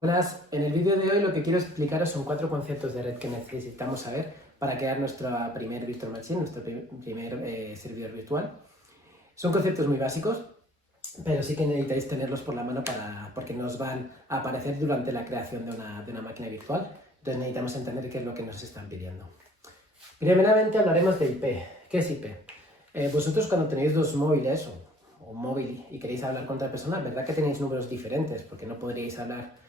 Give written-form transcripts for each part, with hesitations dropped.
Buenas, en el vídeo de hoy lo que quiero explicaros son 4 conceptos de red que necesitamos saber para crear nuestra primer virtual machine, nuestro primer servidor virtual. Son conceptos muy básicos, pero sí que necesitáis tenerlos por la mano porque nos van a aparecer durante la creación de una máquina virtual. Entonces necesitamos entender qué es lo que nos están pidiendo. Primeramente hablaremos de IP. ¿Qué es IP? Vosotros cuando tenéis dos móviles o un móvil y queréis hablar con otra persona, ¿verdad que tenéis números diferentes? Porque no podríais hablar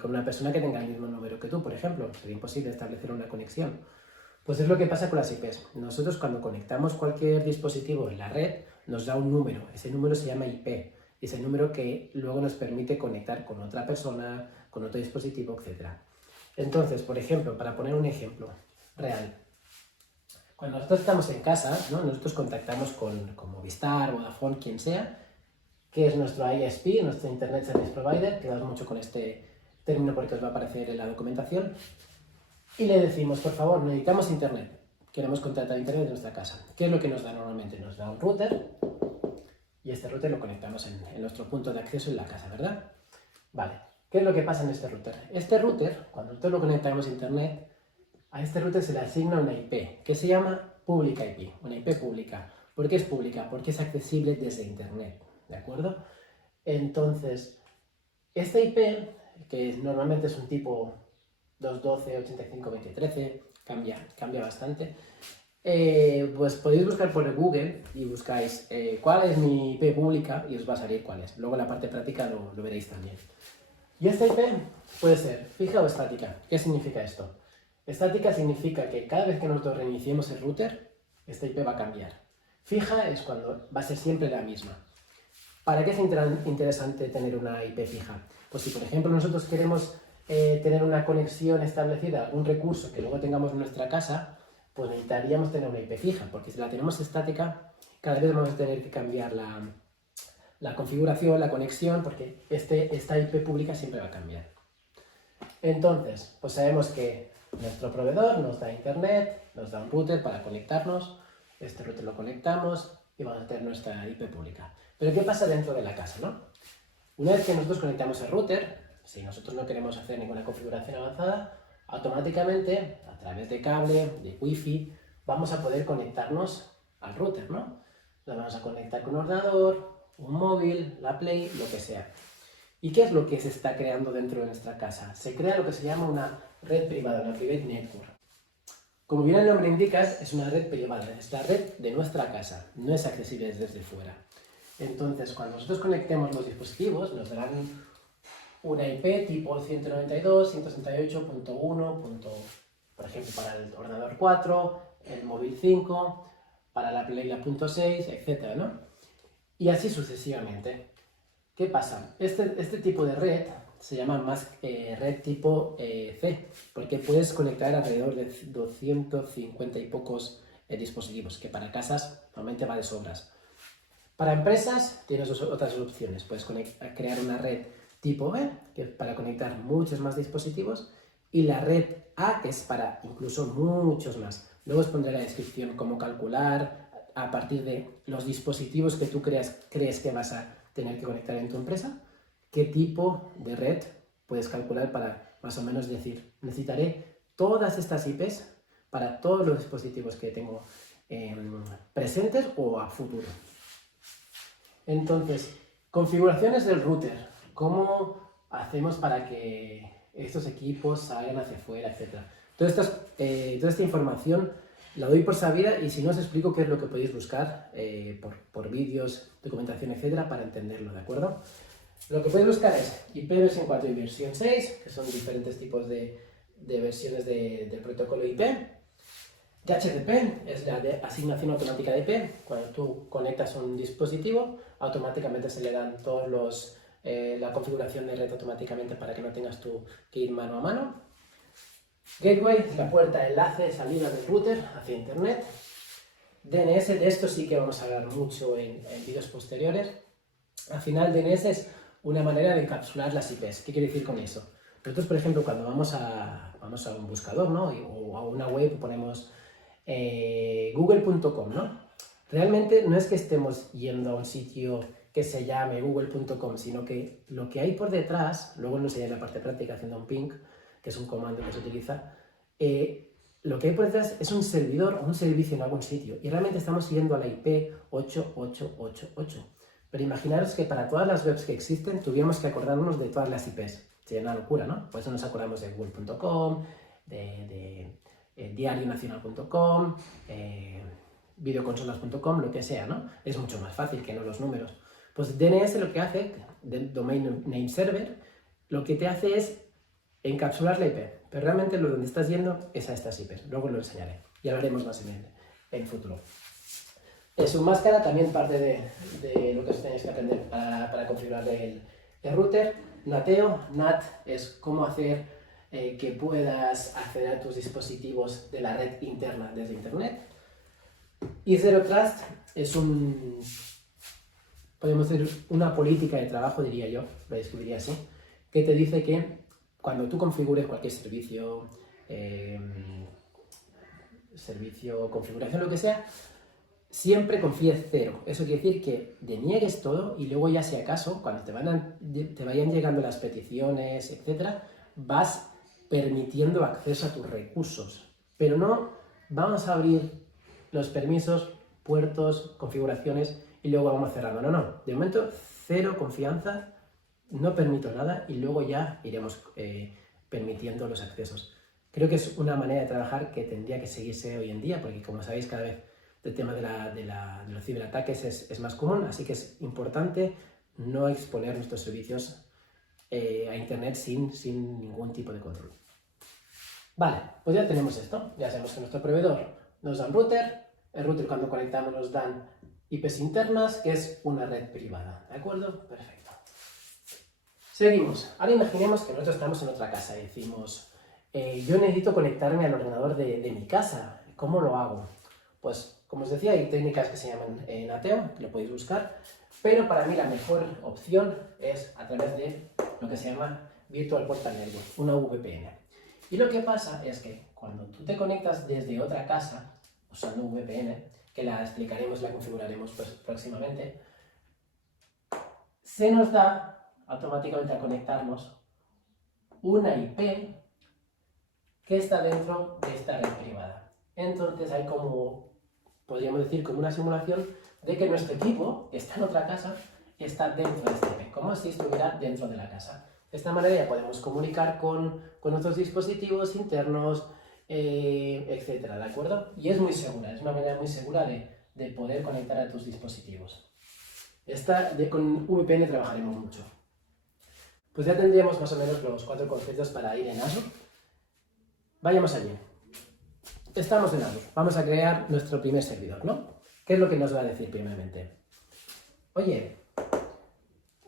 con una persona que tenga el mismo número que tú, por ejemplo. Sería imposible establecer una conexión. Pues es lo que pasa con las IPs. Nosotros cuando conectamos cualquier dispositivo en la red, nos da un número. Ese número se llama IP. Y es el número que luego nos permite conectar con otra persona, con otro dispositivo, etc. Entonces, por ejemplo, para poner un ejemplo real, cuando nosotros estamos en casa, ¿no? Nosotros contactamos con Movistar, Vodafone, quien sea, que es nuestro ISP, nuestro Internet Service Provider, quedaos mucho con este término porque os va a aparecer en la documentación, y le decimos, por favor, necesitamos Internet, queremos contratar Internet en nuestra casa. ¿Qué es lo que nos da normalmente? Nos da un router, y este router lo conectamos en nuestro punto de acceso en la casa, ¿verdad? Vale, ¿qué es lo que pasa en este router? Este router, cuando nosotros lo conectamos a Internet, a este router se le asigna una IP, que se llama Pública IP, una IP pública. ¿Por qué es pública? Porque es accesible desde Internet, ¿de acuerdo? Entonces, esta IP, que normalmente es un tipo 2.12.85.20.13, cambia bastante, pues podéis buscar por Google y buscáis cuál es mi IP pública y os va a salir cuál es. Luego en la parte práctica lo veréis también. Y esta IP puede ser fija o estática. ¿Qué significa esto? Estática significa que cada vez que nosotros reiniciemos el router, esta IP va a cambiar. Fija es cuando va a ser siempre la misma. ¿Para qué es interesante tener una IP fija? Pues si por ejemplo nosotros queremos tener una conexión establecida, un recurso que luego tengamos en nuestra casa, pues necesitaríamos tener una IP fija, porque si la tenemos estática, cada vez vamos a tener que cambiar la configuración, la conexión, porque esta IP pública siempre va a cambiar. Entonces, pues sabemos que nuestro proveedor nos da internet, nos da un router para conectarnos, este router lo conectamos y vamos a tener nuestra IP pública. Pero ¿qué pasa dentro de la casa, no? Una vez que nosotros conectamos el router, si nosotros no queremos hacer ninguna configuración avanzada, automáticamente, a través de cable, de wifi, vamos a poder conectarnos al router, ¿no? Nos vamos a conectar con un ordenador, un móvil, la Play, lo que sea. ¿Y qué es lo que se está creando dentro de nuestra casa? Se crea lo que se llama una red privada, una private network. Como bien el nombre indica, es una red privada, es la red de nuestra casa, no es accesible desde fuera. Entonces, cuando nosotros conectemos los dispositivos, nos darán una IP tipo 192.168.1, por ejemplo, para el ordenador 4, el móvil 5, para la Play la .6, etc., ¿no? Y así sucesivamente. ¿Qué pasa? Este tipo de red se llama más red tipo C, porque puedes conectar alrededor de 250 y pocos dispositivos, que para casas normalmente va de sobras. Para empresas tienes otras opciones. Puedes crear una red tipo B, que es para conectar muchos más dispositivos, y la red A, que es para incluso muchos más. Luego os pondré en la descripción cómo calcular a partir de los dispositivos que tú crees que vas a tener que conectar en tu empresa, qué tipo de red puedes calcular para más o menos decir, necesitaré todas estas IPs para todos los dispositivos que tengo presentes o a futuro. Entonces, configuraciones del router. ¿Cómo hacemos para que estos equipos salgan hacia afuera, etcétera? Toda esta información la doy por sabida y si no os explico qué es lo que podéis buscar por vídeos, documentación, etcétera, para entenderlo, ¿de acuerdo? Lo que podéis buscar es IP versión 4 y versión 6, que son diferentes tipos de versiones del protocolo IP. DHCP es la de asignación automática de IP. Cuando tú conectas un dispositivo, automáticamente se le dan todos la configuración de red automáticamente para que no tengas tú que ir mano a mano. Gateway es la puerta, enlace, salida del router hacia internet. DNS, de esto sí que vamos a hablar mucho en vídeos posteriores. Al final, DNS es una manera de encapsular las IPs. ¿Qué quiere decir con eso? Nosotros, por ejemplo, cuando vamos a un buscador, ¿no? O a una web, ponemos google.com, ¿no? Realmente no es que estemos yendo a un sitio que se llame google.com, sino que lo que hay por detrás, luego lo enseñaré en la parte práctica haciendo un ping, que es un comando que se utiliza, lo que hay por detrás es un servidor o un servicio en algún sitio y realmente estamos siguiendo a la IP 8888. Pero imaginaros que para todas las webs que existen tuviéramos que acordarnos de todas las IPs. Sería una locura, ¿no? Por eso nos acordamos de google.com, de diarionacional.com, videoconsolas.com, lo que sea, ¿no? Es mucho más fácil que no los números. Pues DNS lo que hace, del Domain Name Server, lo que te hace es encapsular la IP, pero realmente lo donde estás yendo es a estas IPs. Luego lo enseñaré y hablaremos más en el futuro. Su máscara también parte de lo que os tenéis que aprender para configurar el router. Nateo, NAT es cómo hacer que puedas acceder a tus dispositivos de la red interna desde internet. Y Zero Trust es podemos decir, una política de trabajo, diría yo, lo describiría así, que te dice que cuando tú configures cualquier servicio, configuración, lo que sea, siempre confíes cero. Eso quiere decir que deniegues todo y luego ya si acaso, cuando te vayan llegando las peticiones, etcétera, vas permitiendo acceso a tus recursos. Pero no vamos a abrir los permisos, puertos, configuraciones y luego vamos cerrando. No. De momento, cero confianza, no permito nada y luego ya iremos permitiendo los accesos. Creo que es una manera de trabajar que tendría que seguirse hoy en día, porque como sabéis, cada vez el tema de los ciberataques es más común, así que es importante no exponer nuestros servicios a internet sin ningún tipo de control. Vale, pues ya tenemos esto. Ya sabemos que nuestro proveedor nos da un router, el router cuando conectamos nos dan IPs internas, que es una red privada, ¿de acuerdo? Perfecto. Seguimos. Ahora imaginemos que nosotros estamos en otra casa y decimos, yo necesito conectarme al ordenador de mi casa, ¿cómo lo hago? Pues, como os decía, hay técnicas que se llaman Nateo, que lo podéis buscar, pero para mí la mejor opción es a través de lo que se llama Virtual Portal Network, una VPN. Y lo que pasa es que cuando tú te conectas desde otra casa, usando VPN, que la explicaremos, la configuraremos pues, próximamente, se nos da automáticamente a conectarnos una IP que está dentro de esta red privada. Entonces hay podríamos decir, como una simulación de que nuestro equipo, que está en otra casa, está dentro de esta IP, como si estuviera dentro de la casa. De esta manera ya podemos comunicar con nuestros dispositivos internos, etcétera, ¿de acuerdo? Y es muy segura, es una manera muy segura de poder conectar a tus dispositivos. Con VPN trabajaremos mucho. Pues ya tendríamos más o menos los 4 conceptos para ir en Azure. Vayamos allí. Estamos en Azure. Vamos a crear nuestro primer servidor, ¿no? ¿Qué es lo que nos va a decir primeramente? Oye,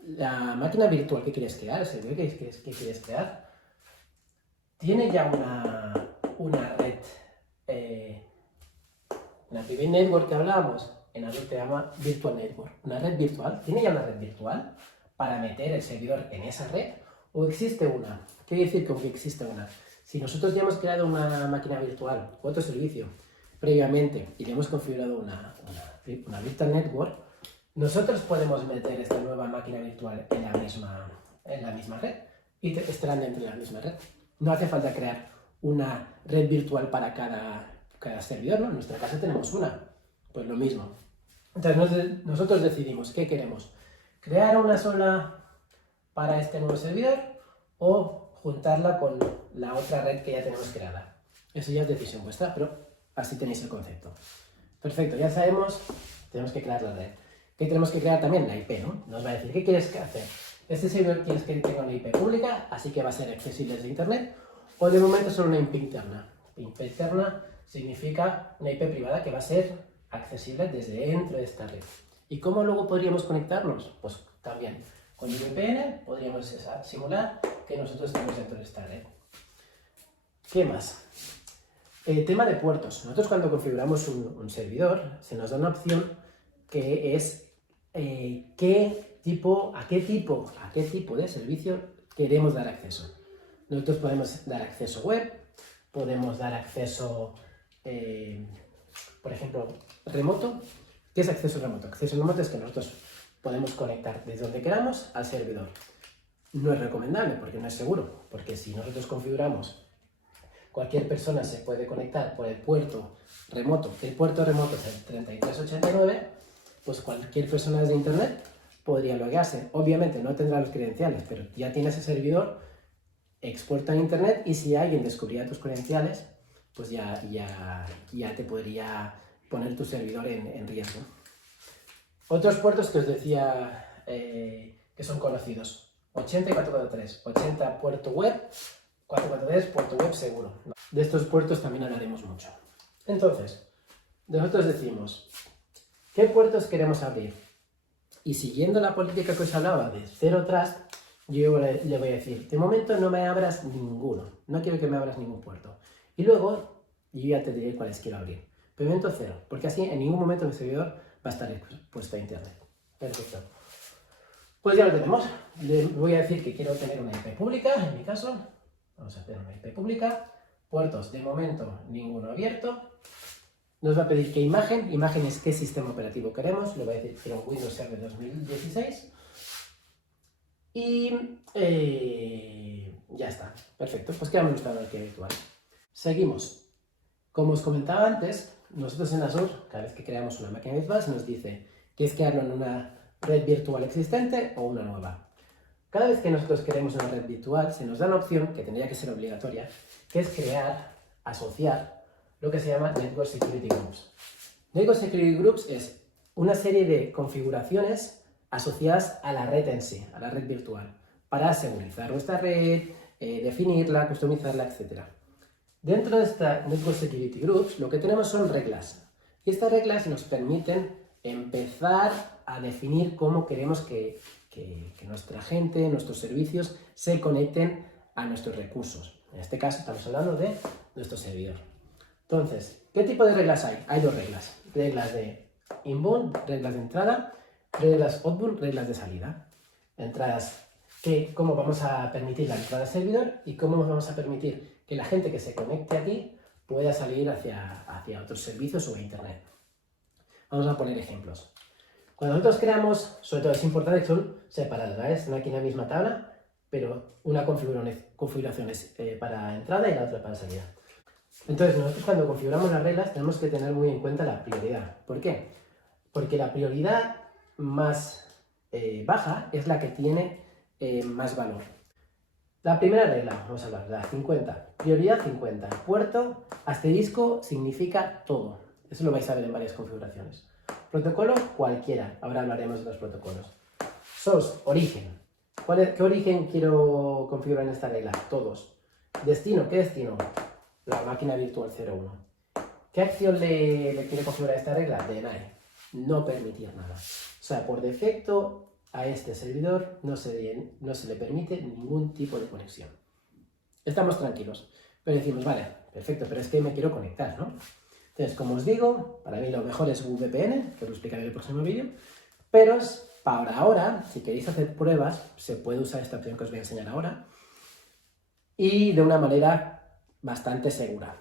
la máquina virtual que quieres crear, el servidor que quieres crear, tiene ya una red, una private network que hablábamos, en Azure te llama Virtual Network. Una red virtual, ¿tiene ya una red virtual para meter el servidor en esa red? ¿O existe una? ¿Qué quiere decir que existe una? Si nosotros ya hemos creado una máquina virtual o otro servicio previamente y le hemos configurado una Virtual Network, nosotros podemos meter esta nueva máquina virtual en la misma red y estarán dentro de la misma red. No hace falta crear una red virtual para cada servidor, ¿no? En nuestra casa tenemos una, pues lo mismo. Entonces nosotros decidimos qué queremos, crear una sola para este nuevo servidor o juntarla con la otra red que ya tenemos creada. Eso ya es decisión vuestra, pero así tenéis el concepto. Perfecto, ya sabemos, tenemos que crear la red. ¿Qué tenemos que crear también? La IP, ¿no? Nos va a decir, ¿qué quieres hacer? Este servidor quieres que tenga una IP pública, así que va a ser accesible desde internet, o de momento solo una IP interna. IP interna significa una IP privada que va a ser accesible desde dentro de esta red. ¿Y cómo luego podríamos conectarnos? Pues también con VPN podríamos simular que nosotros estamos dentro de esta red. ¿Qué más? El tema de puertos. Nosotros cuando configuramos un servidor se nos da una opción que es a qué tipo de servicio queremos dar acceso. Nosotros podemos dar acceso web, podemos dar acceso, por ejemplo, remoto. ¿Qué es acceso remoto? Acceso remoto es que nosotros podemos conectar desde donde queramos al servidor. No es recomendable porque no es seguro, porque si nosotros configuramos, cualquier persona se puede conectar por el puerto remoto, que el puerto remoto es el 3389, pues cualquier persona desde internet podría loguearse. Obviamente no tendrá los credenciales, pero ya tiene ese servidor expuesto a internet y si alguien descubriera tus credenciales, pues ya te podría poner tu servidor en riesgo. Otros puertos que os decía que son conocidos, 80 y 443, 80 puerto web, 443 puerto web seguro. De estos puertos también hablaremos mucho. Entonces, nosotros decimos, ¿qué puertos queremos abrir? Y siguiendo la política que os hablaba de Zero Trust, yo le voy a decir, de momento no me abras ninguno, no quiero que me abras ningún puerto. Y luego yo ya te diré cuáles quiero abrir. Pero momento cero, porque así en ningún momento mi servidor va a estar expuesto a internet. Perfecto. Pues ya lo tenemos. Le voy a decir que quiero tener una IP pública, en mi caso. Vamos a hacer una IP pública. Puertos, de momento, ninguno abierto. Nos va a pedir qué imagen. Imagen es qué sistema operativo queremos. Le voy a decir que quiero un Windows Server 2016. Y ya está. Perfecto. Pues quedamos nuestra máquina virtual. Seguimos. Como os comentaba antes, nosotros en Azure, cada vez que creamos una máquina virtual, se nos dice que es crearlo en una red virtual existente o una nueva. Cada vez que nosotros creemos una red virtual, se nos da una opción, que tendría que ser obligatoria, que es crear, asociar, lo que se llama Network Security Groups. Network Security Groups es una serie de configuraciones asociadas a la red en sí, a la red virtual, para segurizar nuestra red, definirla, customizarla, etc. Dentro de esta Network Security Groups lo que tenemos son reglas. Y estas reglas nos permiten empezar a definir cómo queremos que nuestra gente, nuestros servicios, se conecten a nuestros recursos. En este caso estamos hablando de nuestro servidor. Entonces, ¿qué tipo de reglas hay? Hay dos reglas. Reglas de inbound, reglas de entrada, reglas outbound, reglas de salida. Entradas, cómo vamos a permitir la entrada al servidor y cómo vamos a permitir que la gente que se conecte aquí pueda salir hacia otros servicios o a internet. Vamos a poner ejemplos. Cuando nosotros creamos, sobre todo es importante que son separadas, ¿vale? Están aquí en la misma tabla, pero una configuración es para entrada y la otra para salida. Entonces, nosotros cuando configuramos las reglas tenemos que tener muy en cuenta la prioridad. ¿Por qué? Porque la prioridad más baja es la que tiene más valor. La primera regla, vamos a hablar, la 50. Prioridad 50. Puerto, asterisco, significa todo. Eso lo vais a ver en varias configuraciones. Protocolo, cualquiera. Ahora hablaremos de los protocolos. Source, origen. ¿Qué origen quiero configurar en esta regla? Todos. Destino, ¿qué destino? La máquina virtual 01. ¿Qué acción le quiero configurar a esta regla? Deny. No permitir nada. O sea, por defecto, a este servidor no se le permite ningún tipo de conexión. Estamos tranquilos. Pero decimos, vale, perfecto, pero es que me quiero conectar, ¿no? Entonces, como os digo, para mí lo mejor es VPN, que os lo explicaré en el próximo vídeo, pero para ahora, si queréis hacer pruebas, se puede usar esta opción que os voy a enseñar ahora, y de una manera bastante segura.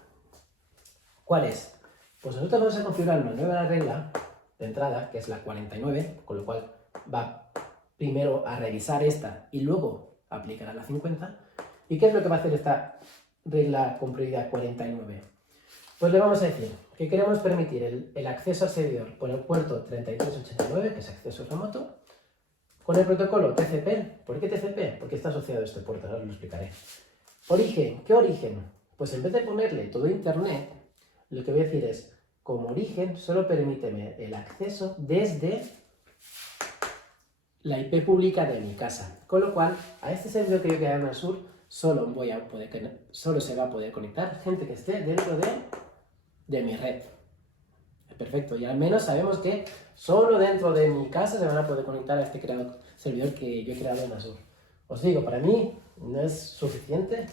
¿Cuál es? Pues nosotros vamos a configurar una nueva regla de entrada, que es la 49, con lo cual va primero a revisar esta y luego aplicará la 50. ¿Y qué es lo que va a hacer esta regla con prioridad 49? Pues le vamos a decir que queremos permitir el acceso al servidor por el puerto 3389, que es acceso remoto, con el protocolo TCP. ¿Por qué TCP? Porque está asociado a este puerto, ahora os lo explicaré. Origen, ¿qué origen? Pues en vez de ponerle todo internet, lo que voy a decir es, como origen, solo permíteme el acceso desde la IP pública de mi casa. Con lo cual, a este servidor que yo creé en Azure, solo se va a poder conectar gente que esté dentro de mi red. Perfecto, y al menos sabemos que solo dentro de mi casa se van a poder conectar a este servidor que yo he creado en Azure. Os digo, para mí no es suficiente,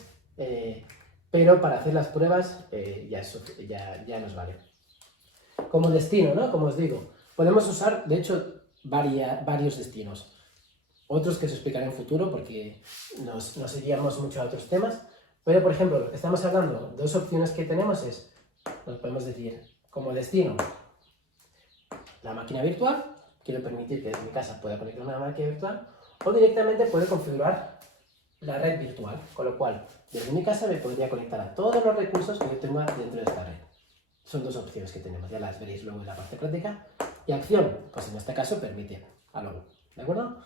pero para hacer las pruebas ya nos vale. Como destino, ¿no? Como os digo, podemos usar, de hecho, varios destinos. Otros que os explicaré en futuro porque nos iríamos mucho a otros temas. Pero, por ejemplo, lo que estamos hablando, dos opciones que tenemos nos podemos decir, como destino, la máquina virtual, quiero permitir que desde mi casa pueda conectar una máquina virtual, o directamente puedo configurar la red virtual, con lo cual desde mi casa me podría conectar a todos los recursos que yo tenga dentro de esta red. Son dos opciones que tenemos, ya las veréis luego en la parte práctica. Y acción, pues en este caso permite a logo, ¿de acuerdo?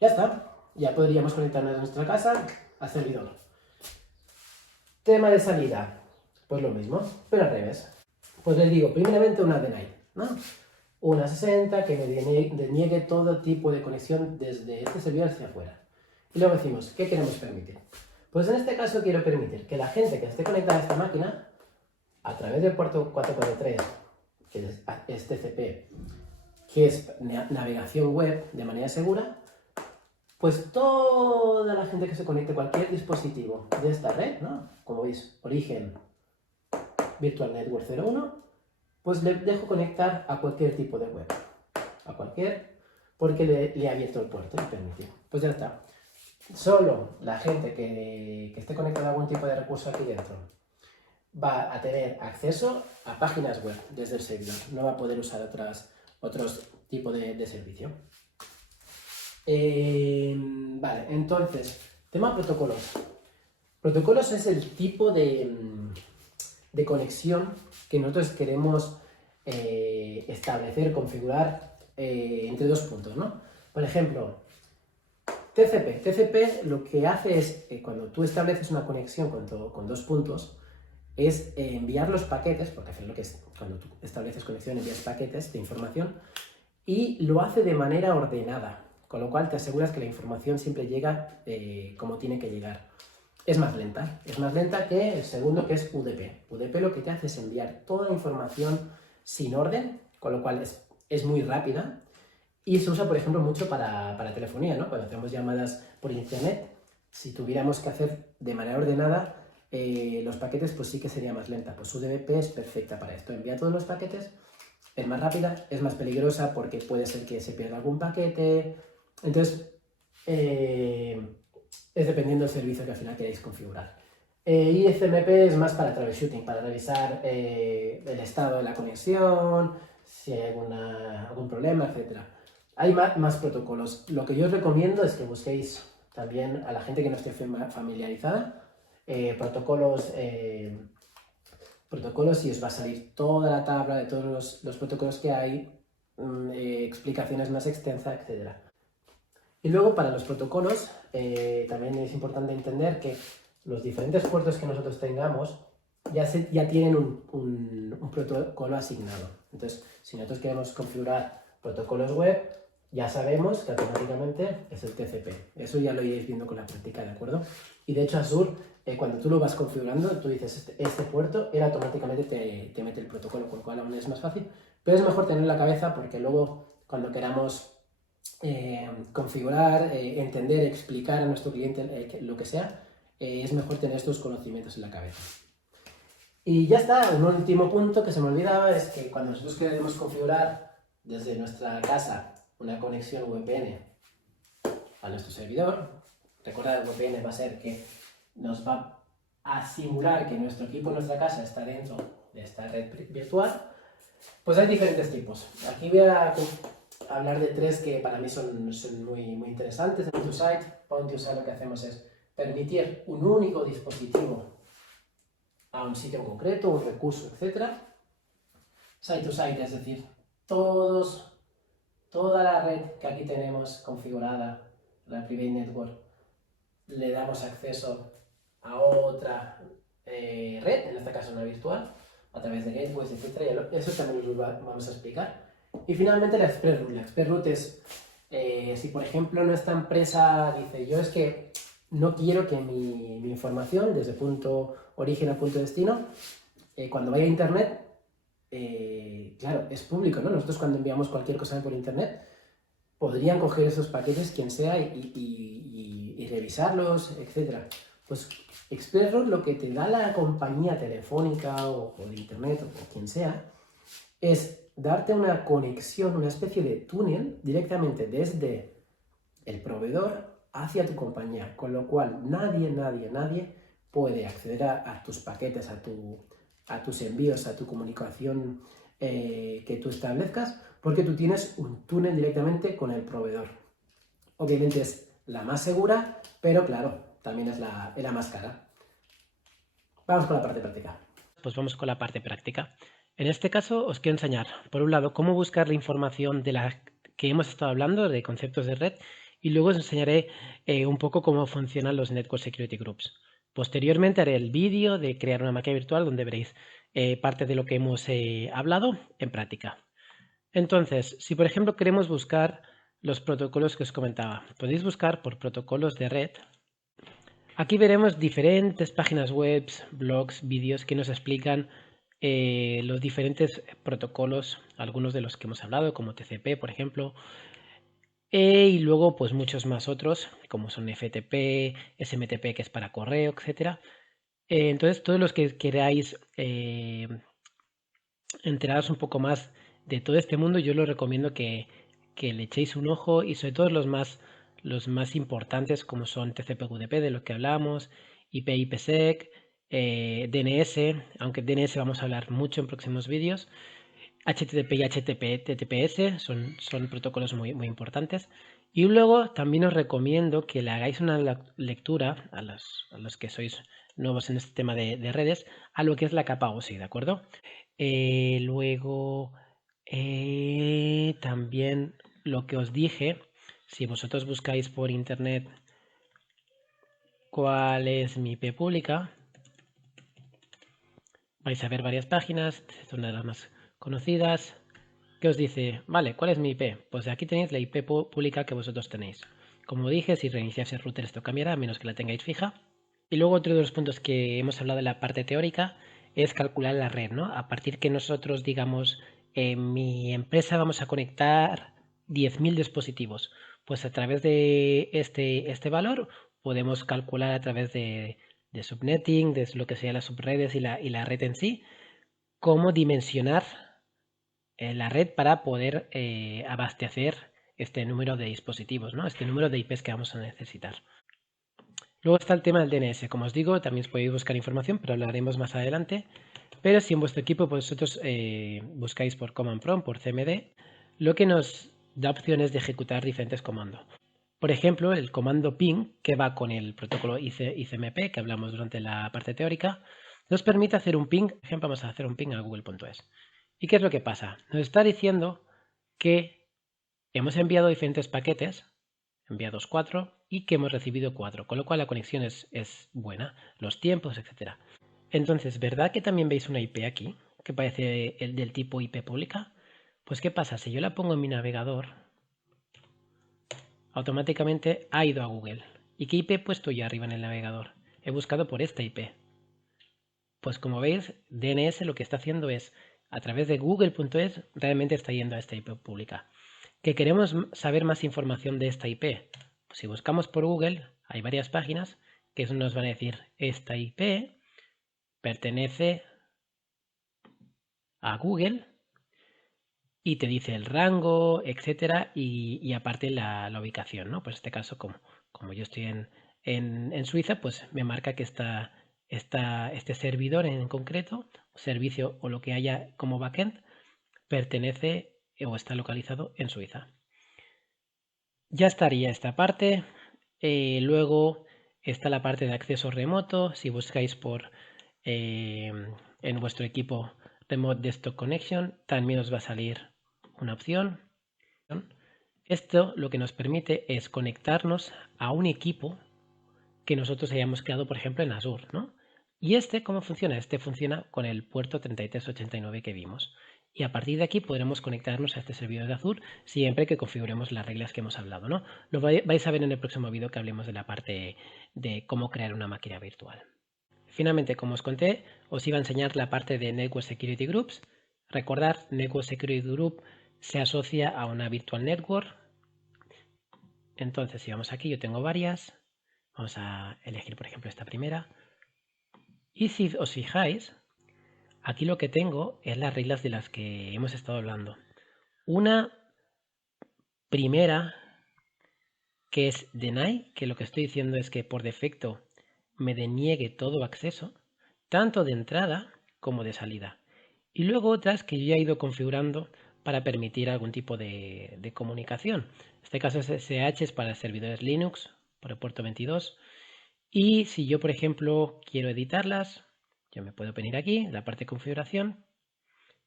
Ya está, ya podríamos conectarnos a nuestra casa al servidor. Tema de salida, pues lo mismo, pero al revés. Pues les digo, primeramente una deny, ¿no? Una 60 que me deniegue todo tipo de conexión desde este servidor hacia afuera. Y luego decimos, ¿qué queremos permitir? Pues en este caso quiero permitir que la gente que esté conectada a esta máquina, a través del puerto 443, que es TCP, que es navegación web de manera segura, pues toda la gente que se conecte a cualquier dispositivo de esta red, ¿no? Como veis, origen Virtual Network 01, pues le dejo conectar a cualquier tipo de web, a cualquier, porque le he abierto el puerto y permitido. Pues ya está. Solo la gente que esté conectada a algún tipo de recurso aquí dentro va a tener acceso a páginas web desde el servidor, no va a poder usar otros tipos de servicio. Vale, entonces, tema protocolos. Protocolos es el tipo de conexión que nosotros queremos establecer, configurar entre dos puntos, ¿no? Por ejemplo, TCP. TCP lo que hace es, cuando tú estableces una conexión con dos puntos, es enviar los paquetes, porque hacer lo que es, cuando tú estableces conexión envías paquetes de información, y lo hace de manera ordenada, con lo cual te aseguras que la información siempre llega como tiene que llegar. Es más lenta que el segundo, que es UDP. UDP lo que te hace es enviar toda la información sin orden, con lo cual es muy rápida, y se usa, por ejemplo, mucho para telefonía, ¿no? Cuando hacemos llamadas por internet, si tuviéramos que hacer de manera ordenada los paquetes, pues sí que sería más lenta. Pues UDP es perfecta para esto, envía todos los paquetes, es más rápida, es más peligrosa porque puede ser que se pierda algún paquete. Entonces, es dependiendo del servicio que al final queráis configurar. ICMP es más para troubleshooting, para revisar el estado de la conexión, si hay algún problema, etc. Hay más protocolos. Lo que yo os recomiendo es que busquéis también a la gente que no esté familiarizada, protocolos y os va a salir toda la tabla de todos los protocolos que hay, explicaciones más extensas, etc. Y luego para los protocolos también es importante entender que los diferentes puertos que nosotros tengamos ya tienen un protocolo asignado. Entonces, si nosotros queremos configurar protocolos web, ya sabemos que automáticamente es el TCP. Eso ya lo iréis viendo con la práctica, ¿de acuerdo? Y de hecho Azure, cuando tú lo vas configurando, tú dices este puerto, él automáticamente te mete el protocolo, con lo cual aún es más fácil. Pero es mejor tenerlo en la cabeza porque luego cuando queramos configurar, entender, explicar a nuestro cliente lo que sea, es mejor tener estos conocimientos en la cabeza. Y ya está, un último punto que se me olvidaba es que cuando nosotros queremos configurar desde nuestra casa una conexión VPN a nuestro servidor, recordad, el VPN va a ser que nos va a simular que nuestro equipo, nuestra casa está dentro de esta red virtual, pues hay diferentes tipos. Aquí voy a hablar de tres que para mí son muy interesantes. Point to Site. Point to Site lo que hacemos es permitir un único dispositivo a un sitio en concreto, un recurso, etc. Site to Site, es decir, toda la red que aquí tenemos configurada, la Private Network, le damos acceso a otra red, en este caso una virtual, a través de gateways, etc. Eso también lo vamos a explicar. Y finalmente la Express Route. La Express Route es, si por ejemplo nuestra empresa dice, yo es que no quiero que mi información, desde punto origen a punto destino, cuando vaya a internet, claro, es público, ¿no? Nosotros cuando enviamos cualquier cosa por internet, podrían coger esos paquetes quien sea y revisarlos, etc. Pues Express Route lo que te da la compañía telefónica o de internet o quien sea, es darte una conexión, una especie de túnel directamente desde el proveedor hacia tu compañía, con lo cual nadie puede acceder a tus paquetes, a tus envíos, a tu comunicación que tú establezcas, porque tú tienes un túnel directamente con el proveedor. Obviamente es la más segura, pero claro, también es la más cara. Vamos con la parte práctica. Pues vamos con la parte práctica. En este caso os quiero enseñar, por un lado, cómo buscar la información de la que hemos estado hablando, de conceptos de red, y luego os enseñaré un poco cómo funcionan los Network Security Groups. Posteriormente haré el vídeo de crear una máquina virtual donde veréis parte de lo que hemos hablado en práctica. Entonces, si por ejemplo queremos buscar los protocolos que os comentaba, podéis buscar por protocolos de red. Aquí veremos diferentes páginas web, blogs, vídeos que nos explican los diferentes protocolos, algunos de los que hemos hablado, como TCP, por ejemplo, y luego pues muchos más otros, como son FTP, SMTP, que es para correo, etc. Entonces, todos los que queráis enteraros un poco más de todo este mundo, yo os recomiendo que le echéis un ojo, y sobre todo los más importantes, como son TCP/UDP, de los que hablamos, IP/IPsec, DNS, aunque DNS vamos a hablar mucho en próximos vídeos. HTTP y HTTPS son protocolos muy importantes. Y luego también os recomiendo que le hagáis una lectura a los que sois nuevos en este tema de redes, a lo que es la capa OSI, ¿de acuerdo? Luego, también lo que os dije, si vosotros buscáis por internet cuál es mi IP pública, vais a ver varias páginas, es una de las más conocidas, que os dice, vale, ¿cuál es mi IP? Pues aquí tenéis la IP pública que vosotros tenéis. Como dije, si reiniciáis el router esto cambiará, a menos que la tengáis fija. Y luego otro de los puntos que hemos hablado en la parte teórica es calcular la red, ¿no? A partir que nosotros digamos, en mi empresa vamos a conectar 10.000 dispositivos, pues a través de este valor podemos calcular a través de subnetting, de lo que sea las subredes y la red en sí, cómo dimensionar la red para poder abastecer este número de dispositivos, ¿no? Este número de IPs que vamos a necesitar. Luego está el tema del DNS. Como os digo, también podéis buscar información, pero hablaremos más adelante. Pero si en vuestro equipo vosotros buscáis por Command Prompt, por CMD, lo que nos da opciones de ejecutar diferentes comandos. Por ejemplo, el comando ping, que va con el protocolo ICMP, que hablamos durante la parte teórica, nos permite hacer un ping. Por ejemplo, vamos a hacer un ping a google.es. ¿Y qué es lo que pasa? Nos está diciendo que hemos enviado diferentes paquetes, enviados 4, y que hemos recibido 4, con lo cual la conexión es buena, los tiempos, etc. Entonces, ¿verdad que también veis una IP aquí, que parece el del tipo IP pública? Pues ¿qué pasa? Si yo la pongo en mi navegador, automáticamente ha ido a Google. ¿Y qué IP he puesto yo arriba en el navegador? He buscado por esta IP. Pues como veis, DNS lo que está haciendo es, a través de google.es, realmente está yendo a esta IP pública. ¿Que queremos saber más información de esta IP? Pues si buscamos por Google, hay varias páginas que nos van a decir, esta IP pertenece a Google, y te dice el rango, etcétera, y aparte la ubicación, ¿no? Pues en este caso, como yo estoy en Suiza, pues me marca que este servidor en concreto, servicio o lo que haya como backend, pertenece o está localizado en Suiza. Ya estaría esta parte. Luego está la parte de acceso remoto. Si buscáis en vuestro equipo Remote Desktop Connection, también os va a salir una opción. Esto lo que nos permite es conectarnos a un equipo que nosotros hayamos creado, por ejemplo, en Azure, ¿no? ¿Y ¿cómo funciona? Este funciona con el puerto 3389 que vimos. Y a partir de aquí podremos conectarnos a este servidor de Azure siempre que configuremos las reglas que hemos hablado, ¿no? Lo vais a ver en el próximo vídeo que hablemos de la parte de cómo crear una máquina virtual. Finalmente, como os conté, os iba a enseñar la parte de Network Security Groups. Recordad, Network Security Group se asocia a una Virtual Network. Entonces, si vamos aquí, yo tengo varias. Vamos a elegir, por ejemplo, esta primera. Y si os fijáis, aquí lo que tengo es las reglas de las que hemos estado hablando. Una primera, que es deny, que lo que estoy diciendo es que por defecto me deniegue todo acceso, tanto de entrada como de salida. Y luego otras que yo ya he ido configurando para permitir algún tipo de comunicación. En este caso SSH es para servidores Linux por el puerto 22. Y si yo, por ejemplo, quiero editarlas, yo me puedo venir aquí, en la parte de configuración,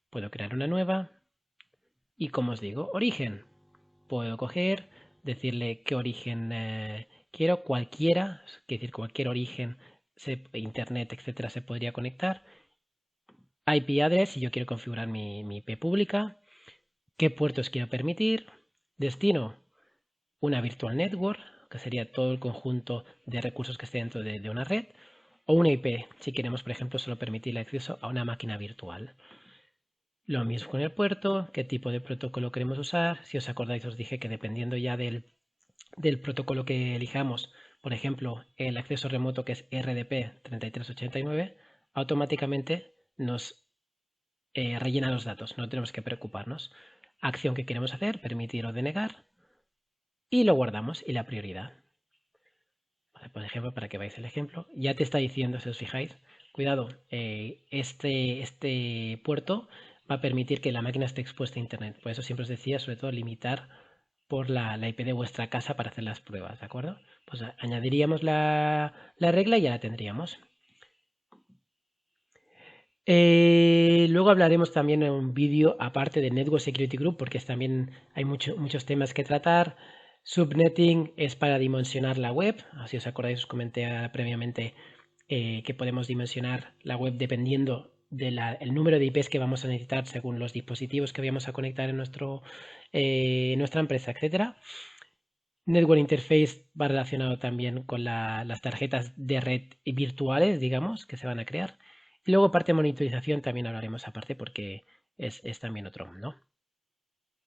puedo crear una nueva y, como os digo, origen. Puedo coger, decirle qué origen quiero, cualquiera, es decir, cualquier origen, internet, etcétera, se podría conectar. IP address, si yo quiero configurar mi IP pública, qué puertos quiero permitir, destino, una virtual network, que sería todo el conjunto de recursos que esté dentro de una red, o una IP, si queremos, por ejemplo, solo permitir el acceso a una máquina virtual. Lo mismo con el puerto, qué tipo de protocolo queremos usar. Si os acordáis, os dije que dependiendo ya del protocolo que elijamos, por ejemplo, el acceso remoto que es RDP 3389, automáticamente nos rellena los datos, no tenemos que preocuparnos. Acción que queremos hacer, permitir o denegar, y lo guardamos y la prioridad. Vale, por ejemplo, para que veáis el ejemplo, ya te está diciendo, si os fijáis, cuidado, este puerto va a permitir que la máquina esté expuesta a internet. Por eso siempre os decía, sobre todo, limitar por la IP de vuestra casa para hacer las pruebas, ¿de acuerdo? Pues añadiríamos la regla y ya la tendríamos. Luego hablaremos también en un vídeo aparte de Network Security Group, porque también hay muchos temas que tratar. Subnetting es para dimensionar la web. Si os acordáis, os comenté previamente que podemos dimensionar la web dependiendo del número de IPs que vamos a necesitar según los dispositivos que vamos a conectar en nuestra empresa, etcétera. Network Interface va relacionado también con las tarjetas de red virtuales, digamos, que se van a crear. Y luego parte de monitorización también hablaremos aparte porque es también otro, ¿no?